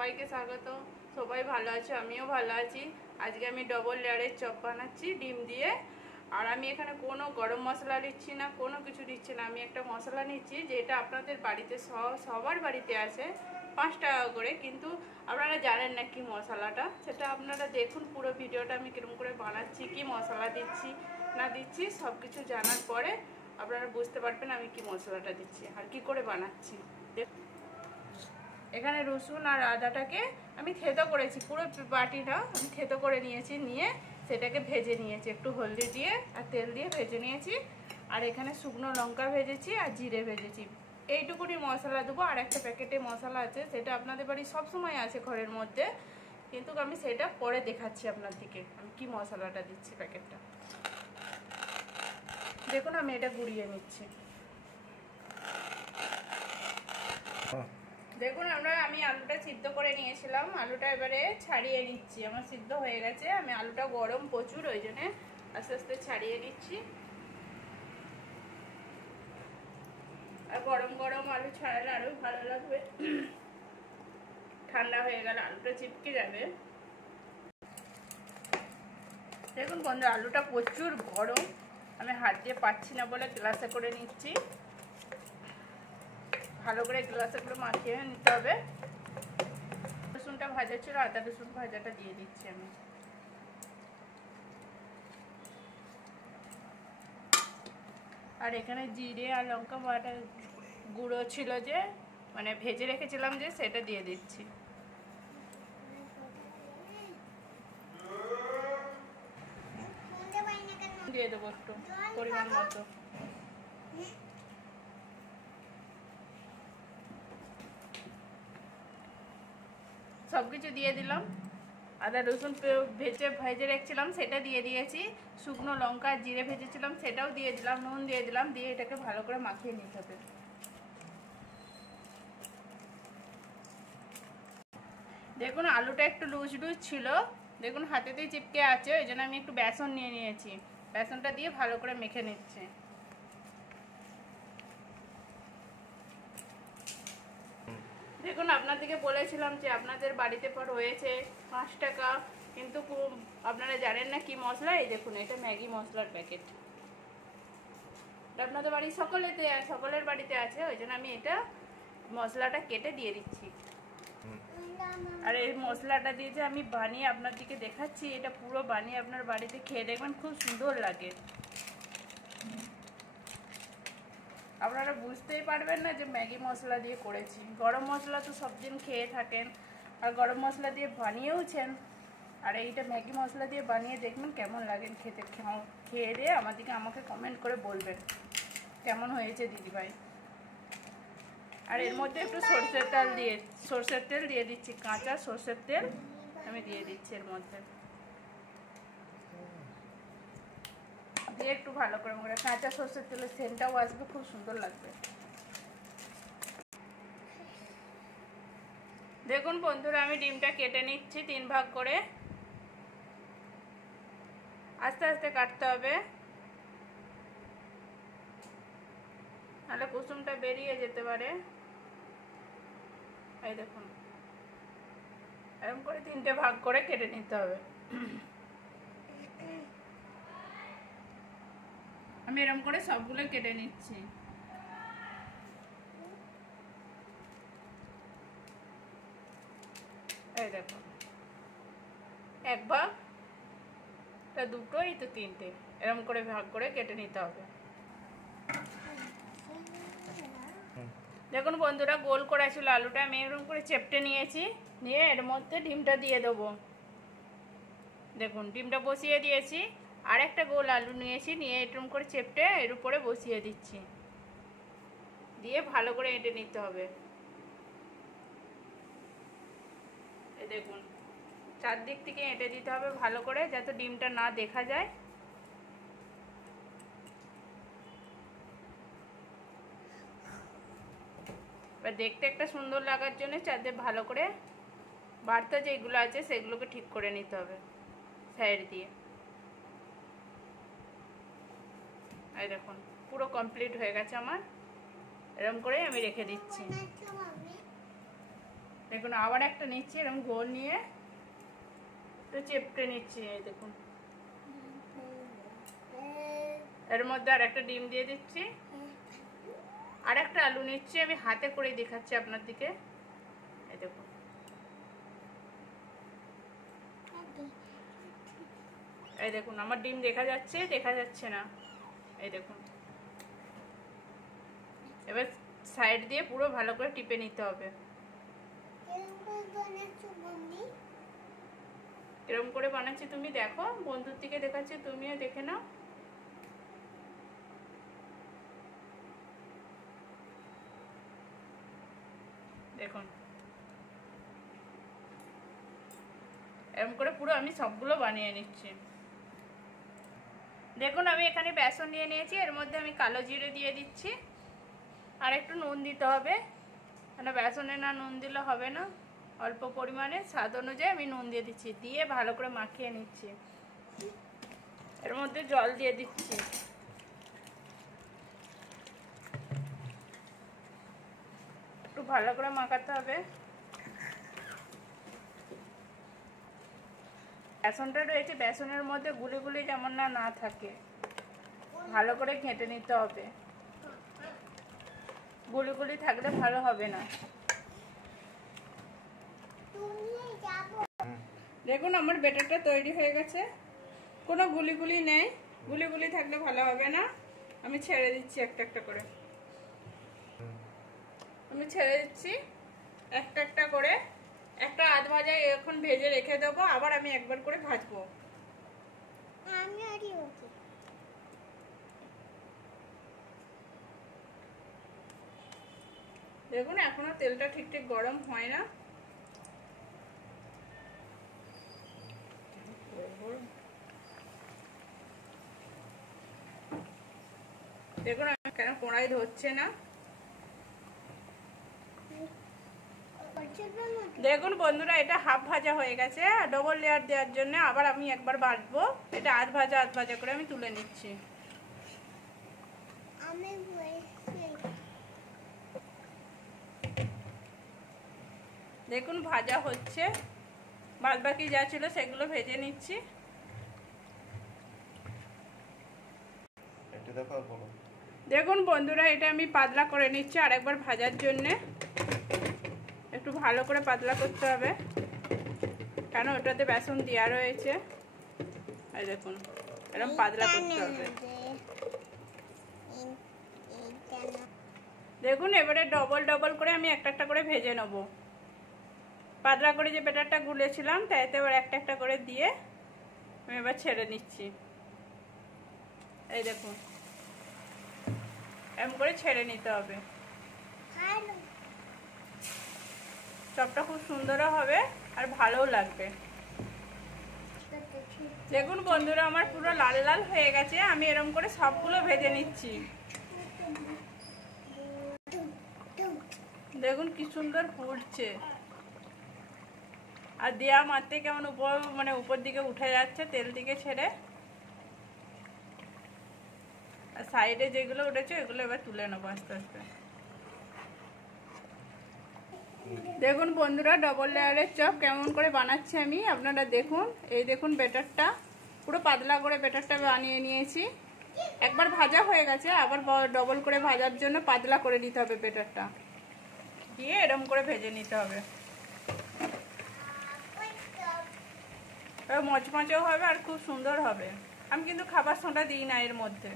সবাইকে স্বাগত। সবাই ভালো আছে, আমিও ভালো আছি। আজকে আমি ডবল লেয়ারের চপ বানাচ্ছি ডিম দিয়ে। আর আমি এখানে কোনো গরম মশলা দিচ্ছি না, কোনো কিছু দিচ্ছি না। আমি একটা মশলা নিচ্ছি যেটা আপনাদের বাড়িতে সবার বাড়িতে আছে, 5 টাকা করে, কিন্তু আপনারা জানেন না কি মশলাটা। সেটা আপনারা দেখুন পুরো ভিডিওটা, আমি কিরকম করে বানাচ্ছি, কি মশলা দিচ্ছি না দিচ্ছি, সব কিছু জানার পরে আপনারা বুঝতে পারবেন আমি কি মশলাটা দিচ্ছি আর কি করে বানাচ্ছি। এখানে রসুন আর আদাটাকে আমি থেতো করেছি, পুরো বাটিটা আমি থেতো করে নিয়েছি, নিয়ে সেটাকে ভেজে নিয়েছি, একটু হলদি দিয়ে আর তেল দিয়ে ভেজে নিয়েছি। আর এখানে শুকনো লঙ্কা ভেজেছি আর জিরে ভেজেছি। এইটুকুনি মশলা দেবো। আর একটা প্যাকেটে মশলা আছে, সেটা আপনাদের বাড়ি সবসময় আছে ঘরের মধ্যে, কিন্তু আমি সেটা পরে দেখাচ্ছি আপনাদেরকে আমি কি মশলাটা দিচ্ছি। প্যাকেটটা দেখুন, আমি এটা গুঁড়িয়ে নিচ্ছি। দেখুন আমি আলুটা সিদ্ধ করে নিয়েছিলাম, আলুটা এবারে ছাড়িয়ে নিচ্ছি। আমার সিদ্ধ হয়ে গেছে, আমি আলুটা গরম প্রচুর, ওই জন্য আস্তে আস্তে ছাড়িয়ে নিচ্ছি। আর গরম গরম আলু ছাড়ালে আরো ভালো লাগবে, ঠান্ডা হয়ে গেলে আলুটা চিপকে যাবে। দেখুন বন্ধু, আলুটা প্রচুর গরম, আমি হাত দিয়ে পাচ্ছি না বলে গ্লাসে করে নিচ্ছি। ভালো করে গ্লাসে করে মাখিয়ে নিতে হবে। রসুনটা ভাজা ছিল, আদা রসুন ভাজাটা দিয়ে দিচ্ছি আমি। আর এখানে জিরে আর লঙ্কা বাটা গুঁড়ো ছিল যে, মানে ভেজে রেখেছিলাম যে, সেটা দিয়ে দিচ্ছি। দিয়ে দেবো একটু পরিমাণ মতো। সবকিছু দিয়ে দিলাম। আদা রসুন ভেজে রেখেছিলাম সেটা দিয়ে দিয়েছি, শুকনো লঙ্কা জিরে ভেজেছিলাম সেটাও দিয়ে দিলাম, নুন দিয়ে দিলাম, দিয়ে এটাকে ভালো করে মাখিয়ে নিতে হবে। দেখুন আলুটা একটু লুজ লুজ ছিল, দেখুন হাতেতেই চিপকে আছে, ওই জন্য আমি একটু বেসন নিয়ে নিয়েছি, বেসনটা দিয়ে ভালো করে মেখে নিচ্ছি। দেখুন আপনাদেরকে বলেছিলাম যে আপনাদের বাড়িতে পর রয়েছে 5 টাকা, কিন্তু আপনারা জানেন না কি মশলা। এই দেখুন, এটা ম্যাগি মশলার প্যাকেট, আপনাদের বাড়ি সকলের বাড়িতে আছে, ওই জন্য আমি এটা মশলাটা কেটে দিয়ে দিচ্ছি। আর এই মশলাটা দিয়ে যে আমি বানিয়ে আপনাদেরকে দেখাচ্ছি, এটা পুরো বানিয়ে আপনার বাড়িতে খেয়ে দেখবেন, খুব সুন্দর লাগে। আপনারা বুঝতেই পারবেন না যে ম্যাগি মশলা দিয়ে করেছি। গরম মশলা তো সব দিন খেয়ে থাকেন আর গরম মশলা দিয়ে বানিয়েওছেন, আর এইটা ম্যাগি মশলা দিয়ে বানিয়ে দেখবেন কেমন লাগেন খেতে। খেয়ে দিয়ে আমাকে কমেন্ট করে বলবেন কেমন হয়েছে দিদিভাই। আর এর মধ্যে একটু সরষের তেল দিয়ে দিচ্ছি, কাঁচা সরষের তেল আমি দিয়ে দিচ্ছি এর মধ্যে, দিয়ে একটু ভালো করে কাঁচা সরষের তেলের সেন্টটাও আসবে, খুব সুন্দর লাগবে। দেখুন বন্ধুরা, আমি ডিমটা কেটে নিচ্ছি 3 ভাগ করে, আস্তে আস্তে কাটতে হবে, নাহলে কুসুমটা বেরিয়ে যেতে পারে। এই দেখুন, এরকম করে 3টে ভাগ করে কেটে নিতে হবে। আমি এরকম করে সবগুলো কেটে নিচ্ছি। এই দেখুন, 1 ভাগ, দুটো, এই তো 3টে, এরকম করে ভাগ করে কেটে নিতে হবে। দেখুন বন্ধুরা, গোল করা ছিল আলুটা, আমি এরকম করে চেপটে নিয়েছি, নিয়ে এর মধ্যে ডিমটা দিয়ে দেবো। দেখুন ডিমটা বসিয়ে দিয়েছি, আর একটা গোল আলু নিয়েছি, নিয়ে এরকম করে চেপটে এর উপরে বসিয়ে দিচ্ছি, দিয়ে ভালো করে এঁটে নিতে হবে। এই দেখুন, চারদিক থেকে এঁটে দিতে হবে ভালো করে, যাতে ডিমটা না দেখা যায়। এবার দেখতে একটা সুন্দর লাগার জন্য চারদিকে ভালো করে বাড়তা যেগুলো আছে সেগুলোকে ঠিক করে নিতে হবে সাইড দিয়ে। এই দেখুন পুরো কমপ্লিট হয়ে গেছে আমার, এরকম করে আমি রেখে দিচ্ছি। দেখুন আবার একটা নিচ্ছি, এরকম গোল নিয়ে একটু চেপটে নিচ্ছি। এই দেখুন এর মধ্যে আর একটা ডিম দিয়ে দিচ্ছি, আর একটা আলু নিচ্ছি, আমি হাতে করে দেখাচ্ছি আপনার দিকে। এই দেখুন এই দেখুন আমার ডিম দেখা যাচ্ছে, দেখা যাচ্ছে না, এই দেখুন। এবার সাইড দিয়ে পুরো ভালো করে টিপে নিতে হবে। এরকম করে বানাচ্ছি, তুমি দেখো, বন্ধুর দিকে দেখাচ্ছি, তুমিও দেখে নাও। দেখুন এরকম করে পুরো আমি সবগুলো বানিয়ে নিচ্ছি। দেখুন আমি এখানে বেসন নিয়ে নিয়েছি, এর মধ্যে আমি কালো জিরে দিয়ে দিচ্ছি, আর একটু নুন দিতে হবে, মানে বেসনে না নুন দিলে হবে না, অল্প পরিমাণে স্বাদ অনুযায়ী আমি নুন দিয়ে দিচ্ছি, দিয়ে ভালো করে মাখিয়ে নিচ্ছি। এর মধ্যে জল দিয়ে দিচ্ছি, একটু ভালো করে মাখাতে হবে। বেসনটা রয়েছে, বেসনের মধ্যে গুলি গুলি যেমন না থাকে, ভালো করে ঘেঁটে নিতে হবে, গুলি গুলি থাকলে ভালো হবে না। দেখুন আমার ব্যাটারটা তৈরি হয়ে গেছে, কোনো গুলি গুলি নেই, গুলি গুলি থাকলে ভালো হবে না। আমি ছেড়ে দিচ্ছি একটা একটা করে, আমি ছেড়ে দিচ্ছি একটা একটা করে। একটা আধ ভাজা এখন ভেজে রেখে দেবো, আবার আমি একবার করে ভাজবো। দেখুন এখনো তেলটা ঠিক ঠিক গরম হয় না। দেখুন কেন কড়াই ধরছে না। দেখুন বন্ধুরা এটা হাফ ভাজা হয়ে গেছে, ডবল লেয়ার দেওয়ার জন্য আবার আমি একবার ভাজবো। এটা আধ ভাজা করে আমি তুলে নিচ্ছি। দেখুন ভাজা হচ্ছে, বাদ বাকি যা ছিল সেগুলো ভেজে নিচ্ছি। দেখুন বন্ধুরা এটা আমি পাতলা করে নিচ্ছি আরেকবার ভাজার জন্য। একটু ভালো করে পাতলা করতে হবে, কেন ওটাতে বেসন দেওয়া রয়েছে। এই দেখুন এরকম পাতলা করতে হবে। দেখুন এবারে ডবল ডবল করে আমি একটা একটা করে ভেজে নেব। পাতলা করে যে ব্যাটারটা গুলেছিলাম তাইতে এবার একটা একটা করে দিয়ে আমি এবার ছেড়ে নিচ্ছি। এই দেখুন এমন করে ছেড়ে নিতে হবে, চপটা খুব সুন্দরও হবে আর ভালোও লাগবে। দেখুন বন্ধুরা আমার পুরো লাল লাল হয়ে গেছে, আমি এরকম করে সবগুলো ভেজে নিচ্ছি। দেখুন কি সুন্দর ফুটছে, আর দেওয়া মাত্রে কেমন উপর দিকে উঠে যাচ্ছে তেল দিকে ছেড়ে। আর সাইডে যেগুলো উঠেছে এগুলো এবার তুলে নেবো আস্তে আস্তে। দেখুন বন্ধুরা ডবল লেয়ারের চপ কেমন করে বানাচ্ছি আমি, আপনারা দেখুন। এই দেখুন ব্যাটারটা পুরো পাতলা করে ব্যাটারটা বানিয়ে নিয়েছি। একবার ভাজা হয়ে গেছে, আবার ডবল করে ভাজার জন্য পাতলা করে নিতে হবে ব্যাটারটা, দিয়ে এরকম করে ভেজে নিতে হবে। মচমচেও হবে আর খুব সুন্দর হবে। আমি কিন্তু খাবার সোডা দিই না এর মধ্যে।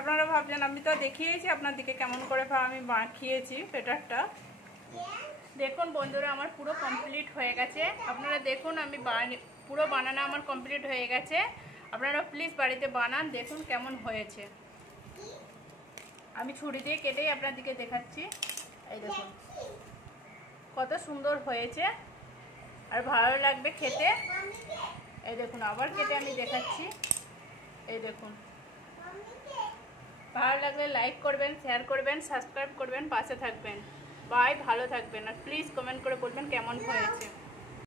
আপনারা ভাবছেন আমি তো দেখিয়েছি আপনার দিকে কেমন করে আমি মাখিয়েছি ব্যাটারটা। দেখুন বন্ধুরা আমার পুরো কমপ্লিট হয়ে গেছে। আপনারা দেখুন আমি পুরো বানানো আমার কমপ্লিট হয়ে গেছে। আপনারা প্লিজ বাড়িতে বানান, দেখুন কেমন হয়েছে। আমি ছুরি দিয়ে কেটেই আপনার দিকে দেখাচ্ছি। এই দেখুন কত সুন্দর হয়েছে আর ভালো লাগবে খেতে। এই দেখুন আবার কেটে আমি দেখাচ্ছি। এই দেখুন ভালো লাগলে লাইক করবেন, শেয়ার করবেন, সাবস্ক্রাইব করবেন, পাশে থাকবেন। বাই, ভালো থাকবেন আর প্লিজ কমেন্ট করে বলবেন কেমন হয়েছে।